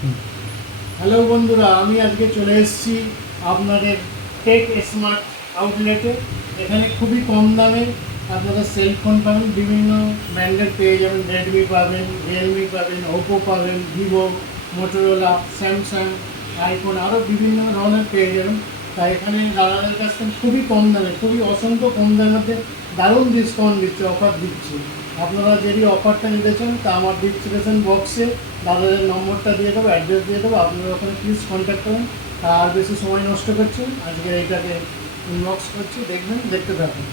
Hello বন্ধুরা, আমি আজকে চলে এসেছি আপনাদের টেক স্মার্ট আউটলেটে। এখানে খুবই কম দামে আপনারা সেলফোন পাবেন, বিভিন্ন ব্র্যান্ডের পেয়ে যাবেন। রেডমি পাবেন, রিয়েলমি পাবেন, ওপো পাবেন, ভিভো, মোটোরোলা, স্যামসাং, আইফোন, আরও বিভিন্ন ধরনের পেয়ে যাবেন। তাই এখানে দাদাদের কাছ থেকে খুবই কম দামে, খুবই অসংখ্য কম দামের মধ্যে দারুণ ডিসকাউন্ট দিচ্ছে, অফার দিচ্ছি। আপনারা যদি অফারটা নিতে চান তা আমার ডিসক্রিপশন বক্সে দাদাদের নম্বরটা দিয়ে দেবো, অ্যাড্রেস দিয়ে দেবো, আপনারা ওখানে প্লিজ কন্ট্যাক্ট করুন। আর বেশি সময় নষ্ট করছি, আজকে এইটাকে ইনবক্স করছি, দেখবেন, দেখতে থাকুন।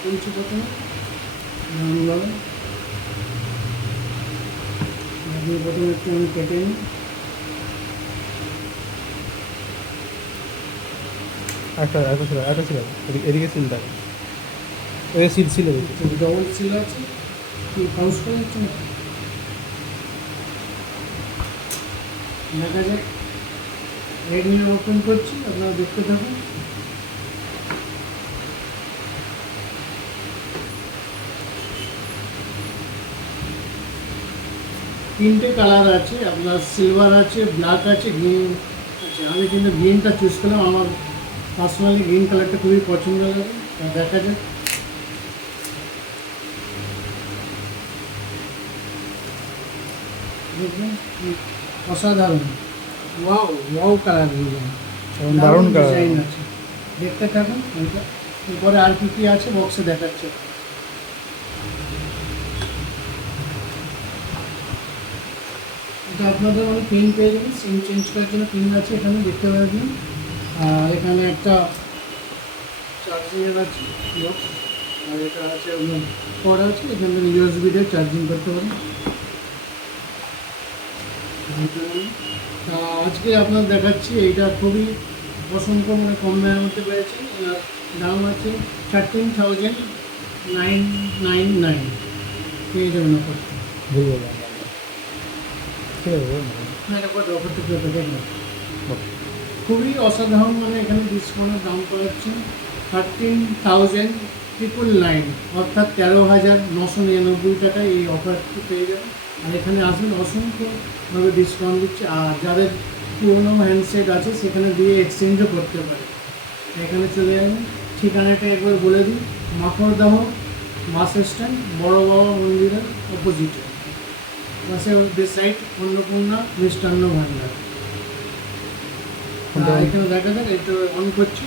খুলছি প্রথমে প্রথমে একটু আমি কেটে নিই। একটা ছিল এদিকে সিল থাকে, ওই সিল ছিল ডবল সিল আছে, কি পাউচ করে যাচ্ছে না, দেখা যাক। রেডমি ওপেন করছি, আপনারা দেখতে থাকুন। তিনটে কালার আছে আপনার, সিলভার আছে, ব্ল্যাক আছে, গ্রিন আছে। আমি কিন্তু গ্রিনটা চুজ করলাম, আমার পার্সোনালি গ্রিন কালারটা খুবই পছন্দ লাগে। দেখা যাক। দেখবেন অসাধারণ, ওয়াও ওয়াও কালার, দারুণ কালার। ডিজাইন আছে, দেখতে থাকুন। এটা এরপরে আর কি আছে বক্সে দেখাচ্ছে। এটা আপনাদের মানে পিন পেয়ে যাবেন, সিম চেঞ্জ করার জন্য পিন আছে, এখানে দেখতে পাবেন। আর এখানে একটা চার্জিংয়ের আছে বক্স, আর এটা আছে আপনার কর্ড আছে, এখান থেকে ইউএসবি দিয়ে চার্জিং করতে পারেন। তা আজকে আপনার দেখাচ্ছি, এইটা খুবই অসংখ্য মানে কম দামের মধ্যে পেয়েছি। এর দাম আছে 13,999 পেয়ে যাবেন অফারটা। অফারটা পেয়ে দেখবেন খুবই অসাধারণ, মানে এখানে ডিসকাউন্টের দাম করাচ্ছে 13,999, অর্থাৎ 13,999 টাকায় এই অফারটি পেয়ে যাবেন। আর এখানে আসবেন, অসংখ্যভাবে ডিসকাউন্ট দিচ্ছে। আর যাদের পুরোনো হ্যান্ডসেট আছে সেখানে দিয়ে এক্সচেঞ্জও করতে পারে। এখানে চলে যাবেন, ঠিকানাটা একবার বলে দিই, মাকড়দাহ বাস স্ট্যান্ড, বড় বাবা মন্দিরের অপোজিটে, পাশে সাইড অন্নপূর্ণা মিষ্টান্ন ভাণ্ডার। এখানে দেখা যাক, এটা অন করছি।